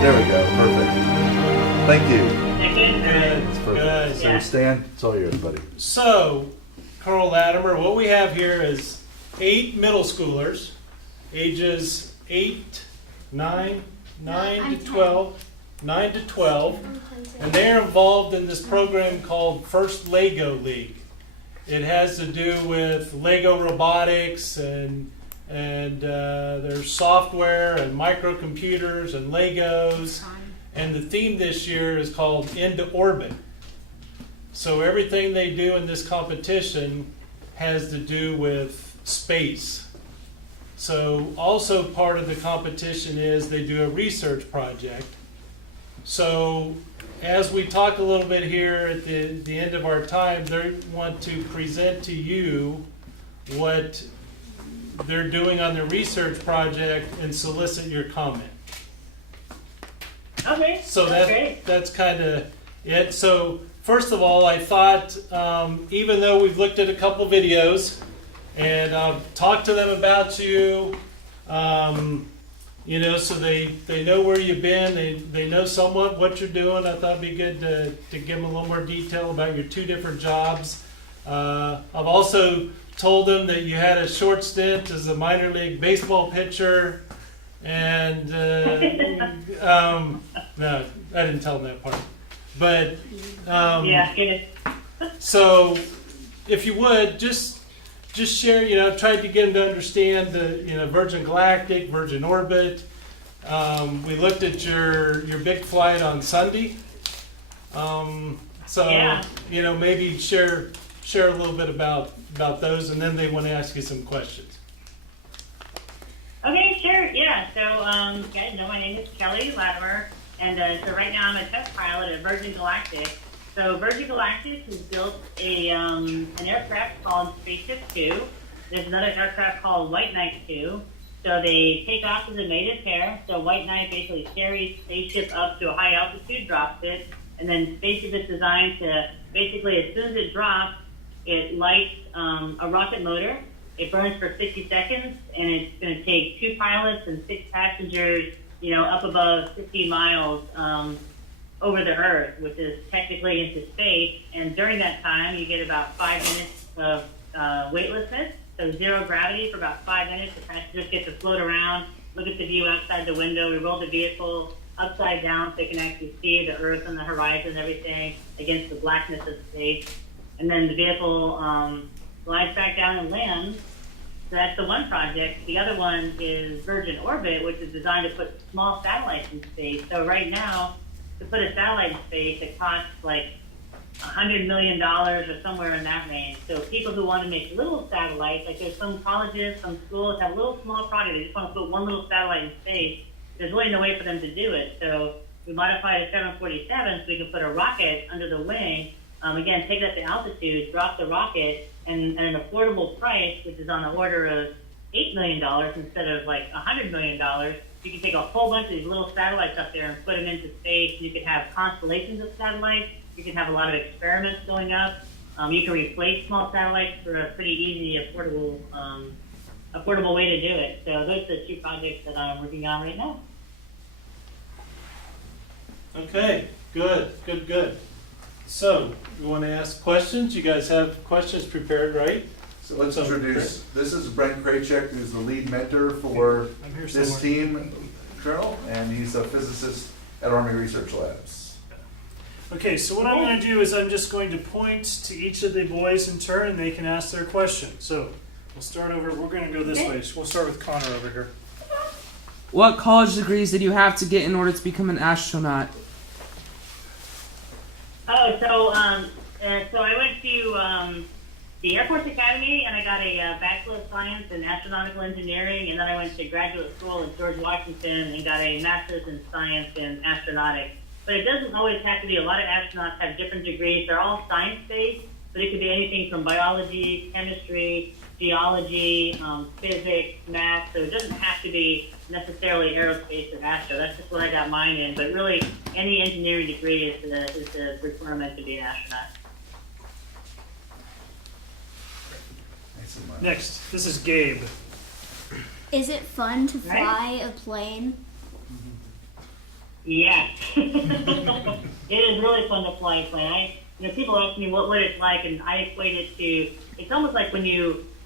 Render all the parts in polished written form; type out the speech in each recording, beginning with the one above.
There we go. Perfect. Thank you. Good. So Stan, it's all yours, buddy. So, Colonel Latimer, what we have here is 8 middle schoolers, ages 9 to 12, and they're involved in this program called First Lego League. It has to do with Lego robotics and their software and microcomputers and Legos. And the theme this year is called Into Orbit. So everything they do in this competition has to do with space. So also part of the competition is they do a research project. So as we talk a little bit here at the end of our time, they want to present to you what they're doing on their research project and solicit your comment. Okay. So great. that's kind of it. So first of all, I thought even though we've looked at a couple videos and talked to them about you, you know, so they know where you've been, they know somewhat what you're doing. I thought it'd be good to give them a little more detail about your 2 different jobs. I've also told them that you had a short stint as a minor league baseball pitcher, and no, I didn't tell them that part. But Yeah, good. so if you would just share, you know, tried to get them to understand the, you know, Virgin Galactic, Virgin Orbit. We looked at your big flight on Sunday. So Yeah. you know, maybe share a little bit about those, and then they want to ask you some questions. Okay, sure. Yeah. So, you guys know my name is Kelly Latimer, and so right now I'm a test pilot at Virgin Galactic. So Virgin Galactic has built an aircraft called Spaceship 2. There's another aircraft called White Knight 2. So they take off as a mated pair. So White Knight basically carries Spaceship up to a high altitude, drops it, and then Spaceship is designed to basically, as soon as it drops, it lights a rocket motor. It burns for 60 seconds, and it's going to take 2 pilots and 6 passengers, you know, up above 50 miles over the Earth, which is technically into space. And during that time, you get about 5 minutes of weightlessness, so 0 gravity for about 5 minutes. The passengers get to float around, look at the view outside the window. We roll the vehicle upside down so they can actually see the Earth and the horizon and everything against the blackness of space. And then the vehicle glides back down and lands. So that's the one project. The other one is Virgin Orbit, which is designed to put small satellites in space. So right now, to put a satellite in space, it costs like $100 million or somewhere in that range. So people who want to make little satellites, like there's some colleges, some schools have little small projects. They just want to put one little satellite in space. There's really no way for them to do it. So we modified a 747 so we can put a rocket under the wing. Again, take it up to altitude, drop the rocket, and at an affordable price, which is on the order of $8 million instead of like $100 million, you can take a whole bunch of these little satellites up there and put them into space. You could have constellations of satellites. You can have a lot of experiments going up. You can replace small satellites for a pretty easy, affordable way to do it. So those are the 2 projects that I'm working on right now. Okay, good. So, you want to ask questions? You guys have questions prepared, right? So let's introduce, this is Brent Kraychek, who's the lead mentor for I'm here this somewhere. team, Colonel, and he's a physicist at Army Research Labs. Okay, so what I'm going to do is I'm just going to point to each of the boys in turn, and they can ask their question. So we'll start over. We're going to go this way. So we'll start with Connor over here. What college degrees did you have to get in order to become an astronaut? So I went to the Air Force Academy, and I got a Bachelor of Science in Astronautical Engineering, and then I went to graduate school at George Washington and got a Master's in Science in Astronautics. But it doesn't always have to be. A lot of astronauts have different degrees. They're all science-based, but it could be anything from biology, chemistry, geology, physics, math. So it doesn't have to be necessarily aerospace or astro. That's just what I got mine in. But really, any engineering degree is the requirement to be an astronaut. Next, this is Gabe. Is it fun to fly a plane? Yes. It is really fun to fly a plane. People ask me what it's like, and I equate it to, it's almost like when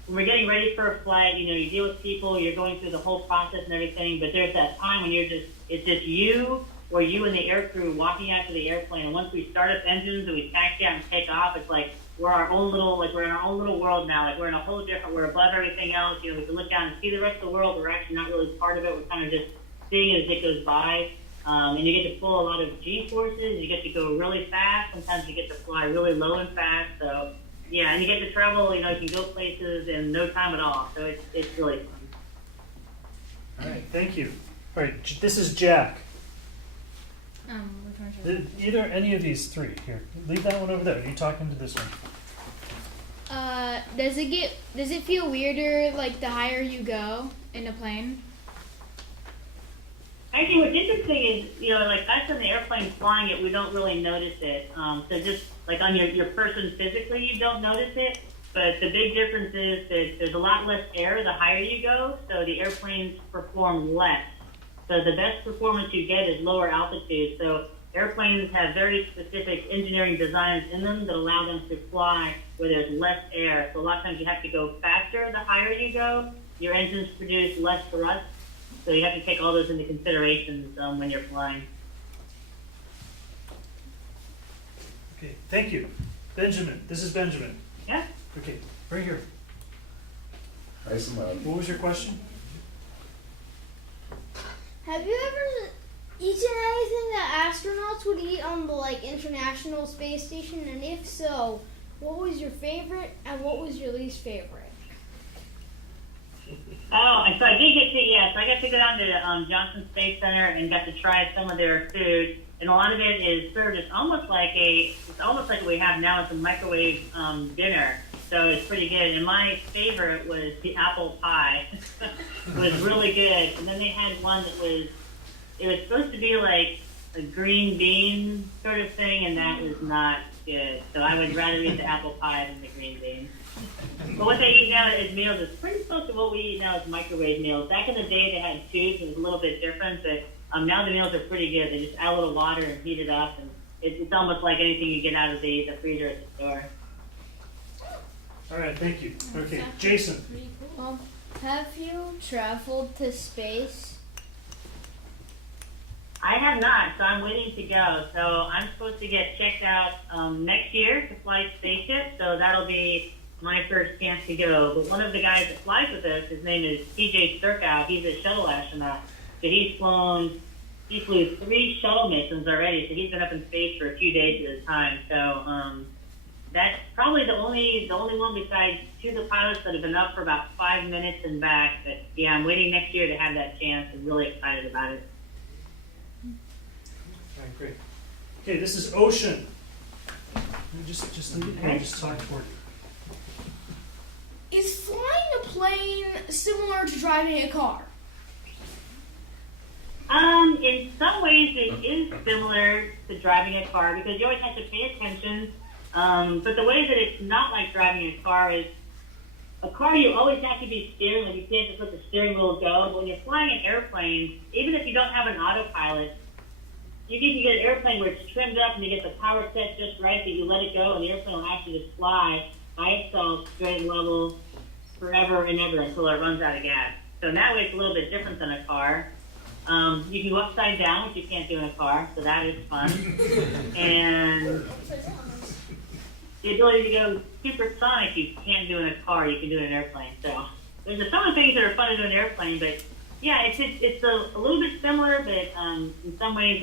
we're getting ready for a flight, you deal with people, you're going through the whole process and everything, but there's that time when it's just you or you and the air crew walking out to the airplane, and once we start up engines and we taxi out and take off, it's like we're in our own little world now, like we're in a whole different, we're above everything else, we can look down and see the rest of the world, we're actually not really part of it, we're kind of just seeing it as it goes by. And you get to pull a lot of G-forces, you get to go really fast, sometimes you get to fly really low and fast, so yeah, and you get to travel, you can go places in no time at all, so it's really fun. All right, thank you. All right, this is Jack. Which one should Either any of these three. Here, leave that one over there. You talking to this one. does it feel weirder like the higher you go in a plane? Actually, what's interesting is, like us in the airplane flying it, we don't really notice it. So just like on your person physically, you don't notice it. But the big difference is that there's a lot less air the higher you go, so the airplanes perform less. So the best performance you get is lower altitude. So airplanes have very specific engineering designs in them that allow them to fly where there's less air. So a lot of times you have to go faster the higher you go. Your engines produce less thrust. So you have to take all those into considerations when you're flying. Okay, thank you. Benjamin, this is Benjamin. Yeah? Okay, right here. Nice and loud. What was your question? Have you ever eaten anything that astronauts would eat on the International Space Station? And if so, what was your favorite and what was your least favorite? Oh, and so I did I got to go down to Johnson Space Center and got to try some of their food. And a lot of it is served as almost like what we have now. It's a microwave dinner. So it's pretty good. And my favorite was the apple pie. It was really good. And then they had one that was supposed to be like a green bean sort of thing, and that was not good. So I would rather eat the apple pie than the green bean. But what they eat now as meals is pretty close to what we eat now as microwave meals. Back in the day, they had tubes, and it was a little bit different, but now the meals are pretty good. They just add a little water and heat it up, and it's almost like anything you get out of the freezer at the store. All right, thank you. Okay, Jason. Pretty cool. Have you traveled to space? I have not, so I'm waiting to go. So I'm supposed to get checked out next year to fly spaceship, so that'll be my first chance to go. But one of the guys that flies with us, his name is TJ Sturkow. He's a shuttle astronaut. So he flew 3 shuttle missions already, so he's been up in space for a few days at a time. So that's probably the only one besides 2 of the pilots that have been up for about 5 minutes and back. But yeah, I'm waiting next year to have that chance. I'm really excited about it. All right, great. Okay, this is Ocean. Just leave it here. Just talk toward you. Is flying a plane similar to driving a car? In some ways it is similar to driving a car because you always have to pay attention. But the way that it's not like driving a car is a car you always have to be steering, like you can't just let the steering wheel go. But when you're flying an airplane, even if you don't have an autopilot, you can get an airplane where it's trimmed up and you get the power set just right that you let it go and the airplane will actually just fly by itself straight and level forever and ever until it runs out of gas. So in that way it's a little bit different than a car. You can go upside down, which you can't do in a car, so that is fun. And the ability to go supersonic you can't do in a car, you can do in an airplane. So there's some of the things that are fun to do in an airplane, but yeah, it's a little bit similar, but in some ways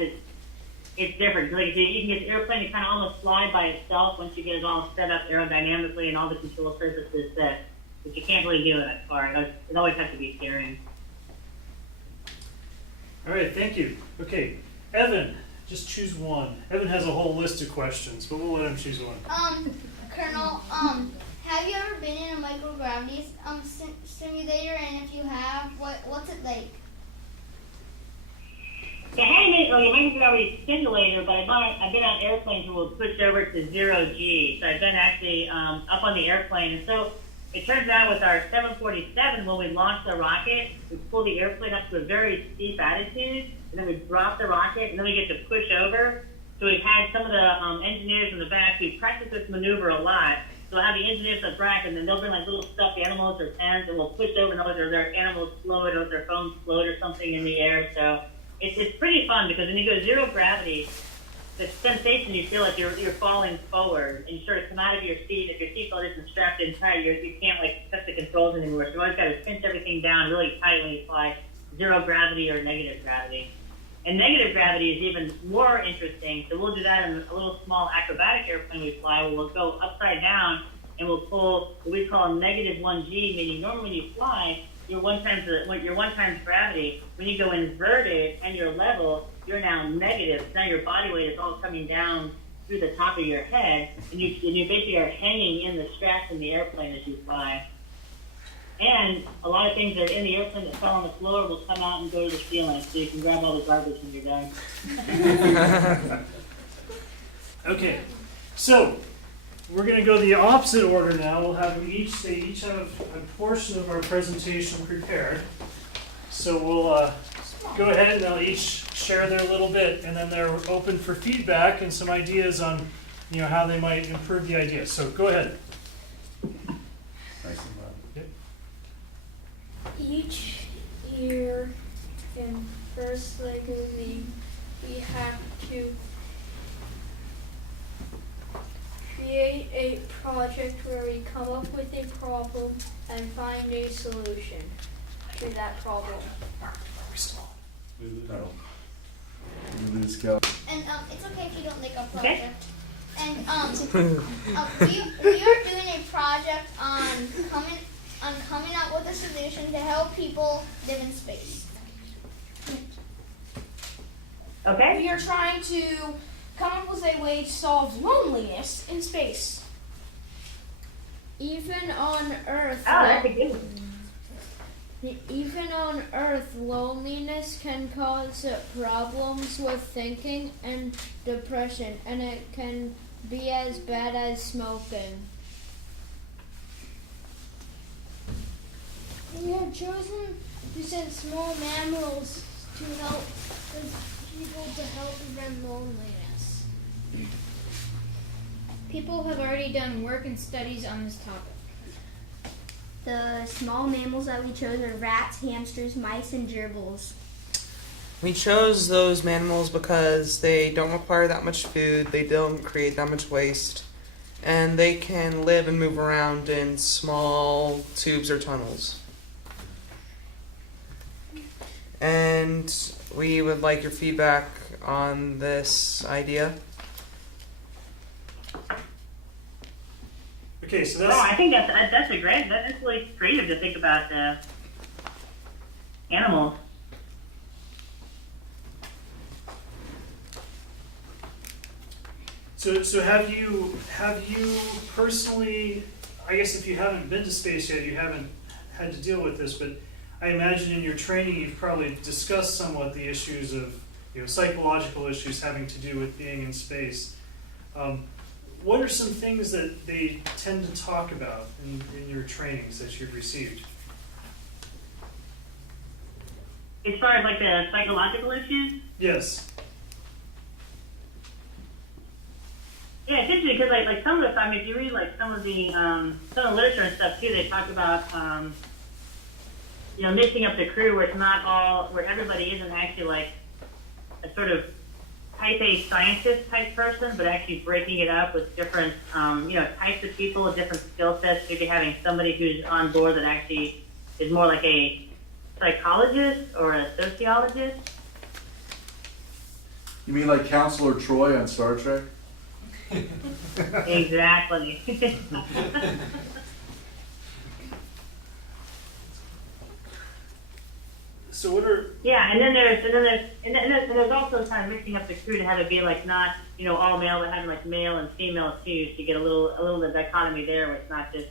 it's different. Like you can get the airplane to kind of almost fly by itself once you get it all set up aerodynamically and all the control surfaces set, which you can't really do in a car. It always has to be steering. All right, thank you. Okay, Evan, just choose one. Evan has a whole list of questions, but we'll let him choose one. Colonel, have you ever been in a microgravity simulator? And if you have, what's it like? So I haven't been a microgravity simulator, but I've been on airplanes where we'll switch over to 0G. So I've been actually up on the airplane. And so it turns out with our 747, when we launch the rocket, we pull the airplane up to a very steep attitude, and then we drop the rocket, and then we get to push over. So we've had some of the engineers in the back, we practice this maneuver a lot. So we'll have the engineers at the back, and then they'll bring like little stuffed animals or pens, and we'll push over and whether their animals float or their phones float or something in the air. So it's pretty fun because when you go zero gravity, the sensation you feel like you're falling forward, and you sort of come out of your seat. If your seatbelt isn't strapped in tight, you can't like touch the controls anymore. So you always got to pinch everything down really tight when you fly zero gravity or negative gravity. And negative gravity is even more interesting. So we'll do that in a little small acrobatic airplane we fly where we'll go upside down and we'll pull what we call negative 1G, meaning normally when you fly, you're one times gravity. When you go inverted and you're level, you're now negative. Now your body weight is all coming down through the top of your head, and you basically are hanging in the straps in the airplane as you fly. And a lot of things that are in the airplane that fell on the floor will come out and go to the ceiling, so you can grab all the garbage when you're done. Okay, so we're going to go the opposite order now. We'll have they each have a portion of our presentation prepared. So we'll go ahead and they'll each share their little bit, and then they're open for feedback and some ideas on, how they might improve the idea. So go ahead. Nice and loud. Each year in first Lego League, we have to create a project where we come up with a problem and find a solution to that problem. No. You lose Kelly. And it's okay if you don't make a Okay. project. And we are doing a project on coming up with a solution to help people live in space. Okay? We are trying to come up with a way to solve loneliness in space. Even on Earth, Oh, that's a good one. even on Earth, loneliness can cause problems with thinking and depression, and it can be as bad as smoking. We have chosen to send small mammals to help people to help prevent loneliness. People have already done work and studies on this topic. The small mammals that we chose are rats, hamsters, mice, and gerbils. We chose those mammals because they don't require that much food, they don't create that much waste, and they can live and move around in small tubes or tunnels. And we would like your feedback on this idea. Okay, so Oh, I think that's really creative to think about the animals. So have you personally, I guess if you haven't been to space yet, you haven't had to deal with this, but I imagine in your training you've probably discussed somewhat the issues of psychological issues having to do with being in space. What are some things that they tend to talk about in your trainings that you've received? As far as like the psychological issues? Yes. Yeah, it's interesting because like some of the time, if you read like some of the literature and stuff too, they talk about mixing up the crew where it's not all, where everybody isn't actually like a sort of type A scientist type person, but actually breaking it up with different types of people, different skill sets. Maybe having somebody who's on board that actually is more like a psychologist or a sociologist. You mean like Counselor Troy on Star Trek? Exactly. So what are Yeah, and then there's also kind of mixing up the crew to have it be like not all male, but having like male and female too, so you get a little dichotomy there, where it's not just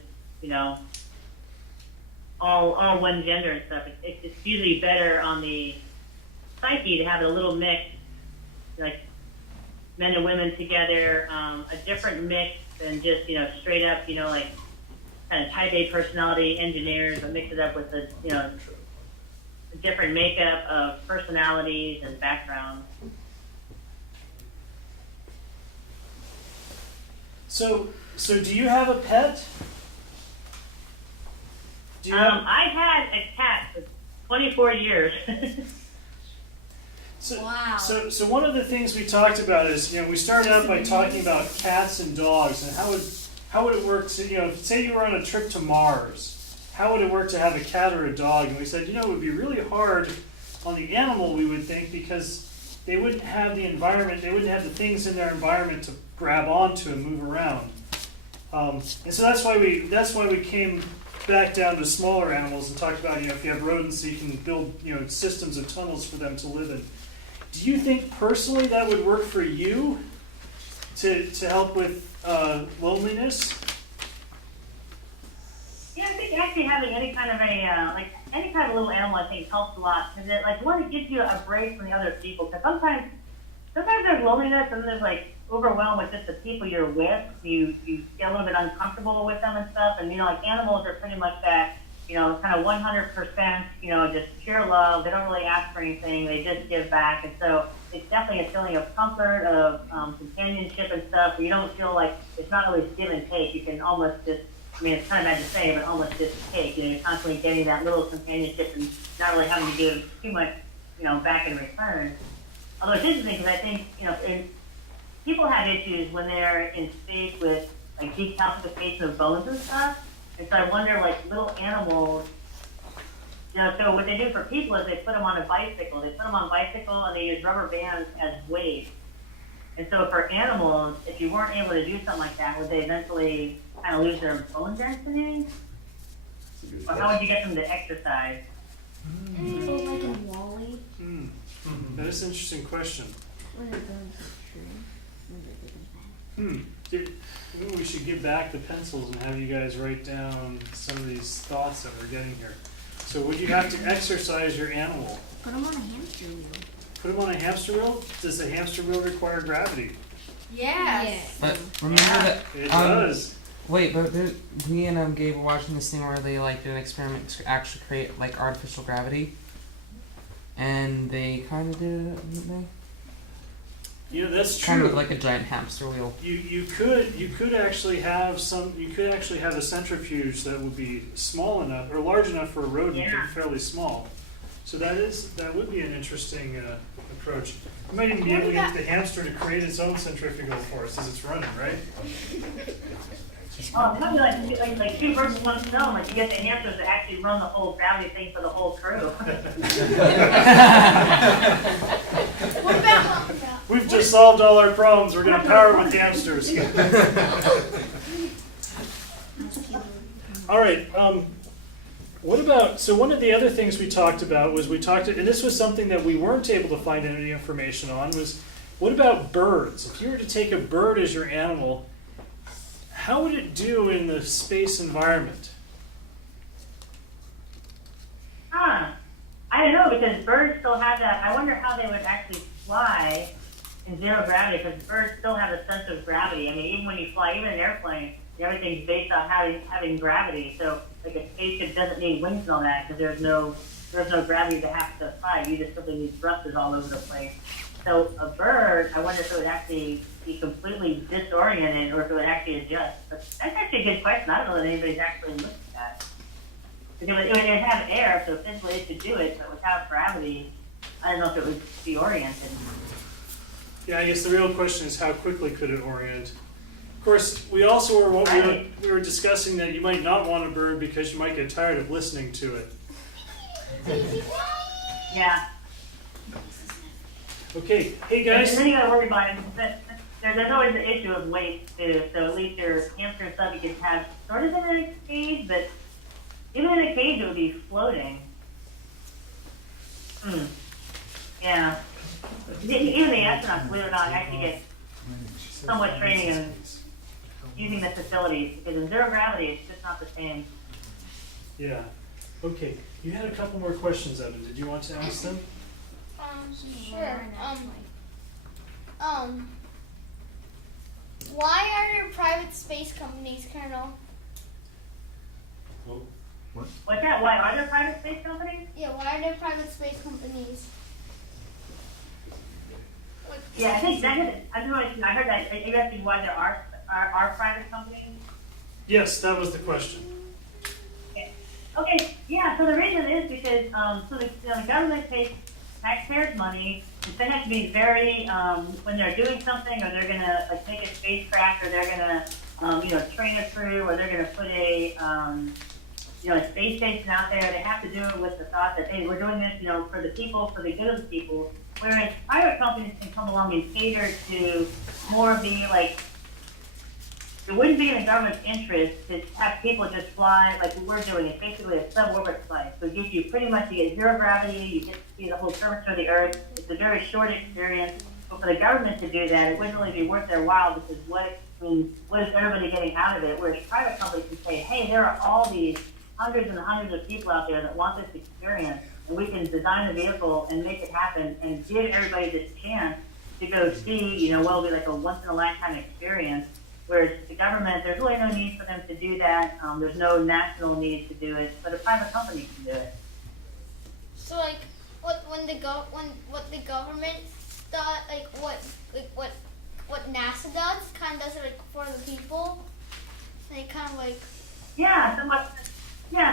all one gender and stuff. It's usually better on the psyche to have it a little mix, like men and women together, a different mix than just straight up like kind of type A personality engineers, but mix it up with the, you know, the different makeup of personalities and backgrounds. So do you have a pet? Do you have, I had a cat for 24 years. Wow. So one of the things we talked about is, you know, we started out by talking about cats and dogs and how would it work to, you know, say you were on a trip to Mars, how would it work to have a cat or a dog? And we said, you know, it would be really hard on the animal, we would think, because they wouldn't have the environment, they wouldn't have the things in their environment to grab onto and move around. And so that's why we came back down to smaller animals and talked about, you know, if you have rodents, you can build, you know, systems of tunnels for them to live in. Do you think personally that would work for you to help with loneliness? Yeah, I think actually having any kind of a, like, any kind of little animal, I think, helps a lot. Because it, like, one, it gives you a break from the other people. Because sometimes there's loneliness and there's, like, overwhelmed with just the people you're with. You get a little bit uncomfortable with them and stuff. And, you know, like, animals are pretty much that, you know, kind of 100%, you know, just pure love. They don't really ask for anything. They just give back. And so it's definitely a feeling of comfort, of companionship and stuff. Where you don't feel like it's not always give and take. You can almost just, I mean, it's kind of bad to say, but almost just take. You know, you're constantly getting that little companionship and not really having to give too much, you know, back in return. Although it's interesting because I think, you know, people have issues when they're in space with, like, decalcification of bones and stuff. And so I wonder, like, little animals, you know, so what they do for people is they put them on a bicycle. They put them on a bicycle and they use rubber bands as weights. And so for animals, if you weren't able to do something like that, would they eventually kind of lose their bone density? Or how would you get them to exercise? So like in Wall-E. That is an interesting question. When they're going to the tree. Maybe we should give back the pencils and have you guys write down some of these thoughts that we're getting here. So would you have to exercise your animal? Put them on a hamster wheel. Put them on a hamster wheel? Does the hamster wheel require gravity? Yes. But remember that. It does. Wait, but me and Gabe were watching this thing where they like did an experiment to actually create like artificial gravity, and they kind of did it, didn't they? You know, that's true. Kind of like a giant hamster wheel. You could actually have a centrifuge that would be small enough or large enough for a rodent, but fairly small. So that would be an interesting approach. You might even be able to get the hamster to create its own centrifugal force as it's running, right? Oh, it might be like 2 birds with 1 stone. Like, you get the hamsters to actually run the whole gravity thing for the whole crew. What about? We've just solved all our problems. We're going to power it with hamsters. All right. What about, so one of the other things we talked about was and this was something that we weren't able to find any information on, was what about birds? If you were to take a bird as your animal, how would it do in the space environment? I don't know, because birds still have that. I wonder how they would actually fly in zero gravity, because birds still have a sense of gravity. I mean, even when you fly, even an airplane, everything's based on having gravity. So, like, a spaceship doesn't need wings and all that, because there's no gravity to have to fly. You just simply need thrusters all over the place. So a bird, I wonder if it would actually be completely disoriented or if it would actually adjust. But that's actually a good question. I don't know that anybody's actually looked at that. Because it would have air, so essentially it could do it, but without gravity, I don't know if it would be oriented. Yeah, I guess the real question is how quickly could it orient? Of course, we also we were discussing that you might not want a bird because you might get tired of listening to it. Yeah. Okay, hey guys. And then you gotta worry about it. There's always the issue of weight too. So at least your hamster and stuff you can have sort of in a cage, but even in a cage it would be floating. Yeah. Even the astronauts, believe it or not, actually get somewhat training in using the facilities, because in zero gravity it's just not the same. Yeah. Okay. You had a couple more questions, Evan. Did you want to ask them? Sure. Why are there private space companies, Colonel? What's that? Why are there private space companies? Yeah, why are there private space companies? Yeah, I think I heard that. Are you asking why there are private companies? Yes, that was the question. Okay, yeah, so the reason is because, the government takes taxpayers' money, and they have to be very, when they're doing something, or they're gonna, like, take a spacecraft, or they're gonna, train a crew, or they're gonna put a space station out there, they have to do it with the thought that, hey, we're doing this, for the people, for the good of the people, whereas private companies can come along and cater to more of the, like, it wouldn't be in the government's interest to have people just fly like we're doing. It's basically a suborbit flight. So it gives you pretty much, you get zero gravity, you get to see the whole curvature of the Earth. It's a very short experience. But for the government to do that, it wouldn't really be worth their while because what is everybody getting out of it? Whereas private companies can say, hey, there are all these hundreds and hundreds of people out there that want this experience, and we can design the vehicle and make it happen and give everybody this chance to go see, what will be like a once-in-a-lifetime experience. Whereas the government, there's really no need for them to do that. There's no national need to do it, but a private company can do it. So like, what the government does, what NASA does, kind of does it like for the people. They kind of like. Yeah.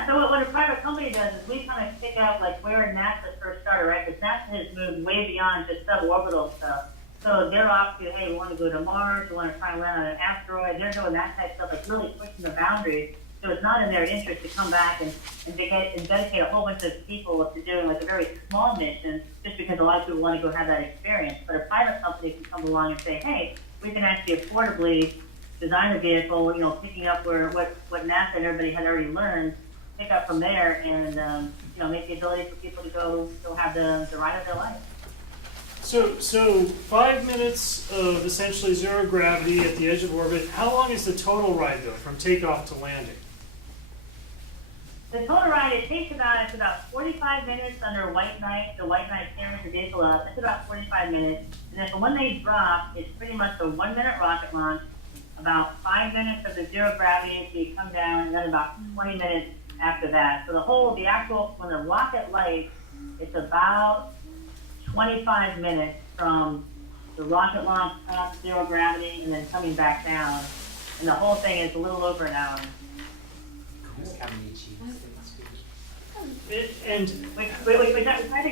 So what a private company does is we kind of pick up like where NASA first started, right? Because NASA has moved way beyond just suborbital stuff. So they're off to, hey, we want to go to Mars, we want to try and land on an asteroid. They're doing that type of stuff, like really pushing the boundaries. So it's not in their interest to come back and dedicate a whole bunch of people to doing like a very small mission just because a lot of people want to go have that experience. But a private company can come along and say, hey, we can actually affordably design a vehicle, picking up what NASA and everybody had already learned, pick up from there and, make the ability for people to go have the ride of their life. So 5 minutes of essentially zero gravity at the edge of orbit. How long is the total ride though, from takeoff to landing? The total ride, it's about 45 minutes under white night. The white night carries the vehicle up. It's about 45 minutes. And then when they drop, it's pretty much a 1 minute rocket launch, about 5 minutes of the zero gravity, so you come down, and then about 20 minutes after that. So when the rocket lights, it's about 25 minutes from the rocket launch up, zero gravity, and then coming back down. And the whole thing is a little over an hour. Which I think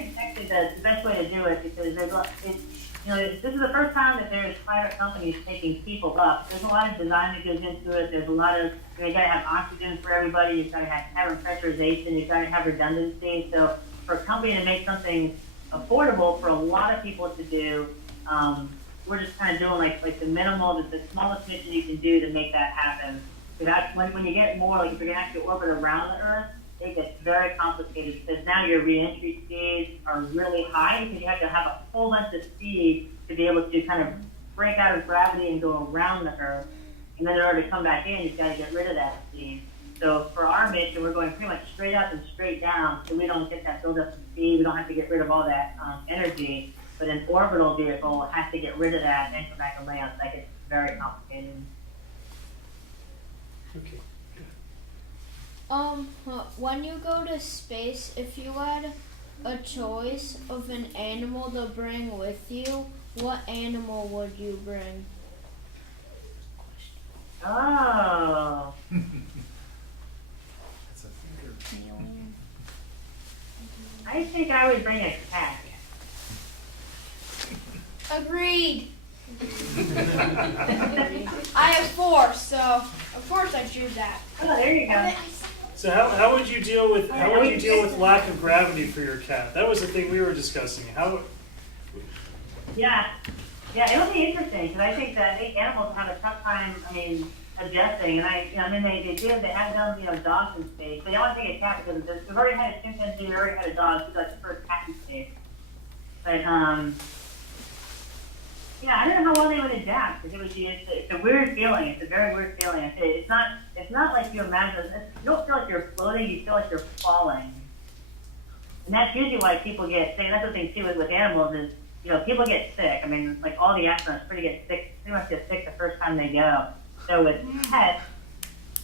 is actually the best way to do it because this is the first time that there's private companies taking people up. There's a lot of design that goes into it. There's a lot of, you got to have oxygen for everybody. You've got to have cabin pressurization. You've got to have redundancy. So for a company to make something affordable for a lot of people to do, we're just kind of doing like the minimal, the smallest mission you can do to make that happen. So that's when you get more, like if you're going to actually orbit around the Earth, it gets very complicated because now your re-entry speeds are really high because you have to have a whole bunch of speed to be able to kind of break out of gravity and go around the Earth. And then in order to come back in, you've got to get rid of that speed. So for our mission, we're going pretty much straight up and straight down, so we don't get that buildup of speed. We don't have to get rid of all that energy. But an orbital vehicle has to get rid of that and come back and land. So that gets very complicated. Okay. When you go to space, if you had a choice of an animal to bring with you, what animal would you bring? Oh. I think I would bring a cat. Agreed. I have 4, so of course I choose that. Oh, there you go. So how would you deal with lack of gravity for your cat? That was the thing we were discussing. Yeah, it'll be interesting because I think animals have a tough time. Adjusting, and they have done dogs in space. They don't want to take a cat because we've already had a chimpanzee, we already had a dog. She's like the first cat in space. But I don't know how well they would adapt because it's a weird feeling. It's a very weird feeling. It's not like you imagine. You don't feel like you're floating. You feel like you're falling. And that's usually why people get sick. That's the thing too with animals is people get sick. Like all the astronauts pretty much get sick the first time they go. So with pets,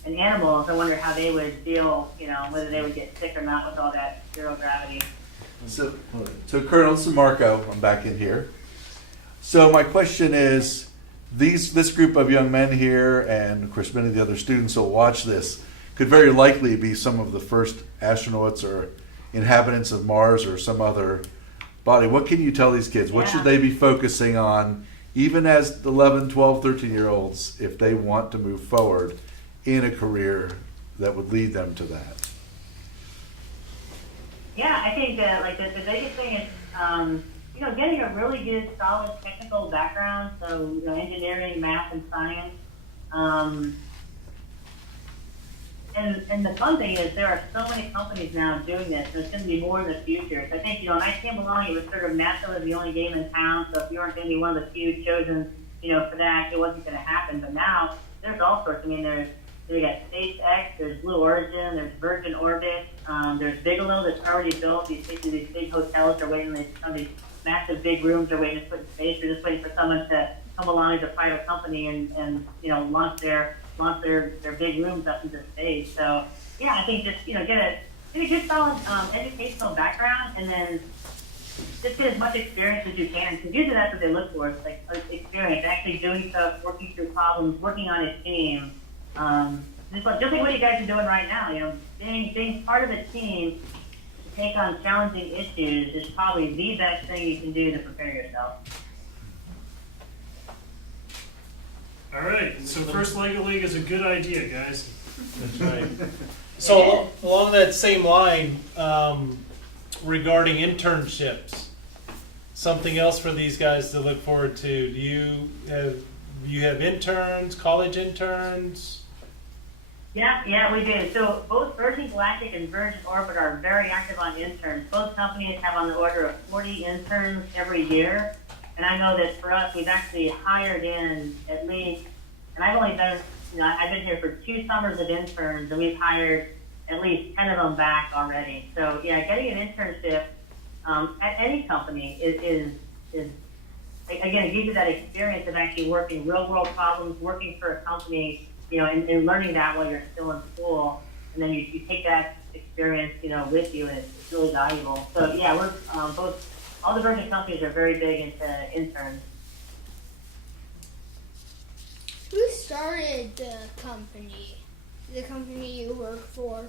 and animals. I wonder how they would feel, whether they would get sick or not with all that zero gravity. So Colonel, this is Marco. I'm back in here. So my question is, this group of young men here, and of course many of the other students who will watch this, could very likely be some of the first astronauts or inhabitants of Mars or some other body. What can you tell these kids? What should they be focusing on, even as 11, 12, 13-year-olds, if they want to move forward in a career that would lead them to that? Yeah, I think that the biggest thing is getting a really good solid technical background, so engineering, math, and science. And the fun thing is there are so many companies now doing this. There's going to be more in the future. So I think when I came along, it was sort of NASA was the only game in town. So if you weren't going to be one of the few chosen, for that, it wasn't going to happen. But now there's all sorts. I mean, we got SpaceX, there's Blue Origin, there's Virgin Orbit, there's Bigelow that's already built. These big hotels are waiting. These massive big rooms are waiting to put in space. They're just waiting for someone to come along as a private company and launch their big rooms up into space. So yeah, I think just get a good solid educational background, and then just get as much experience as you can, because usually that's what they look for. It's like experience, actually doing stuff, working through problems, working on a team. Just like what you guys are doing right now, being part of a team to take on challenging issues is probably the best thing you can do to prepare yourself. All right, so first Lego League is a good idea, guys. That's right. So along that same line, regarding internships, something else for these guys to look forward to. Do you have interns, college interns? Yeah, we do. So both Virgin Galactic and Virgin Orbit are very active on interns. Both companies have on the order of 40 interns every year. And I know that for us, we've actually hired in at least, and I've only done, I've been here for 2 summers of interns, and we've hired at least 10 of them back already. So yeah, getting an internship at any company is again, it gives you that experience of actually working real world problems, working for a company, and learning that while you're still in school. And then you take that experience, with you, and it's really valuable. So yeah, we're all the Virgin companies are very big into interns. Who started the company? The company you work for?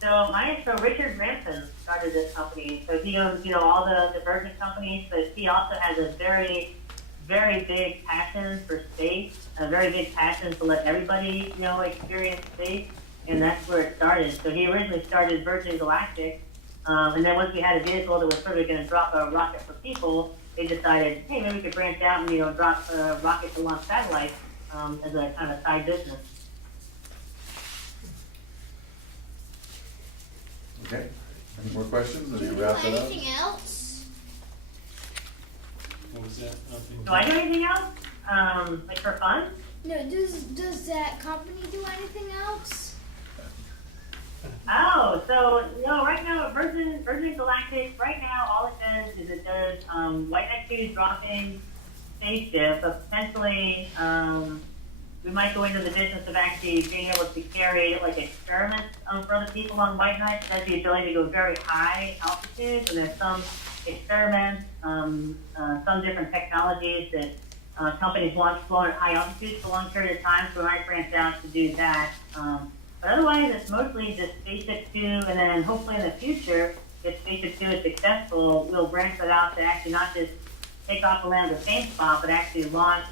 So Richard Branson started this company. So he owns, all the Virgin companies, but he also has a very, very big passion for space, a very big passion to let everybody, experience space, and that's where it started. So he originally started Virgin Galactic, and then once we had a vehicle that was sort of going to drop a rocket for people, they decided, hey, maybe we could branch out and, drop a rocket to launch satellites as a kind of side business. Okay. Any more questions? Do Have you you do wrapped it up? anything else? What was that? Do I do anything else? Like for fun? No, does that company do anything else? Oh, so right now Virgin Galactic, right now all it does is it does White X2 dropping spaceship, but potentially we might go into the business of actually being able to carry like experiments for other people on White Knight. It has the ability to go very high altitudes, and there's some experiments, some different technologies that companies want to flow at high altitudes for a long period of time, so we might branch out to do that. But otherwise, it's mostly just Spaceship 2, and then hopefully in the future, if Spaceship 2 is successful, we'll branch that out to actually not just take off and land at the same spot, but actually launch,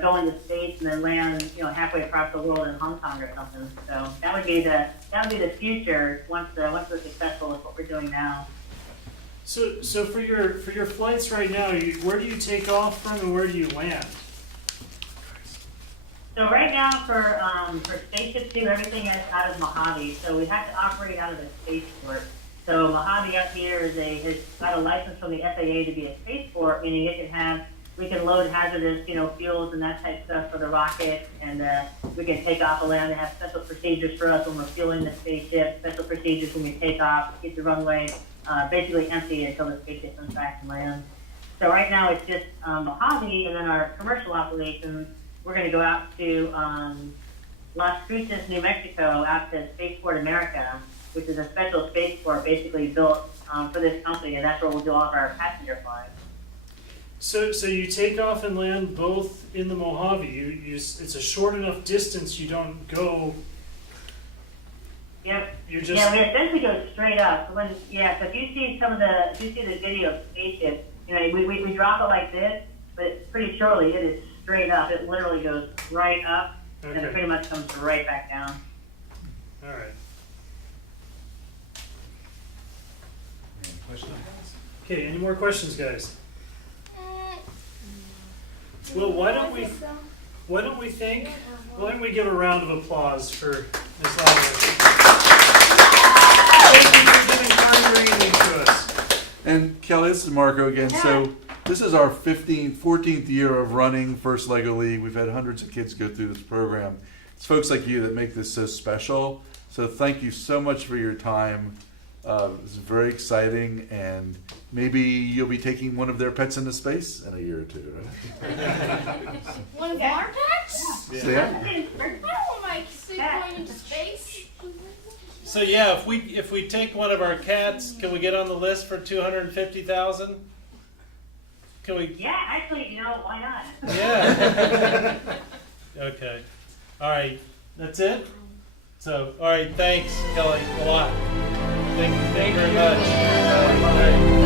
go into space and then land, halfway across the world in Hong Kong or something. So that would be the future once we're successful with what we're doing now. So for your flights right now, where do you take off from and where do you land? So right now for Spaceship 2, everything is out of Mojave. So we have to operate out of a spaceport. So Mojave up here has got a license from the FAA to be a spaceport, meaning we can load hazardous, fuels and that type of stuff for the rocket, and we can take off and land. They have special procedures for us when we're fueling the spaceship, special procedures when we take off, keep the runway basically empty until the spaceship comes back and lands. So right now it's just Mojave, and then our commercial operations, we're going to go out to Las Cruces, New Mexico, out to Spaceport America, which is a special spaceport basically built for this company, and that's where we'll do all of our passenger flying. So you take off and land both in the Mojave. It's a short enough distance. You don't go. Yep. You just. Yeah, we essentially go straight up. So so if you see the video of spaceship, we drop it like this, but pretty shortly it is straight up. It literally goes right up, and it pretty much comes right back down. All right. Okay. Any more questions, guys? Well, why don't we give a round of applause for Ms. Latimer? Thank you for giving time during evening to us. And Kelly, this is Marco again. So this is our 14th year of running First Lego League. We've had hundreds of kids go through this program. It's folks like you that make this so special. So thank you so much for your time. It's very exciting, and maybe you'll be taking one of their pets into space in a year or two, right? One of our pets? Yeah. I don't want my kid going into space. So yeah, if we take one of our cats, can we get on the list for 250,000? Can we? Yeah, actually, why not? Yeah. Okay. All right. That's it. So all right. Thanks, Kelly, a lot. Thank you very much. All right.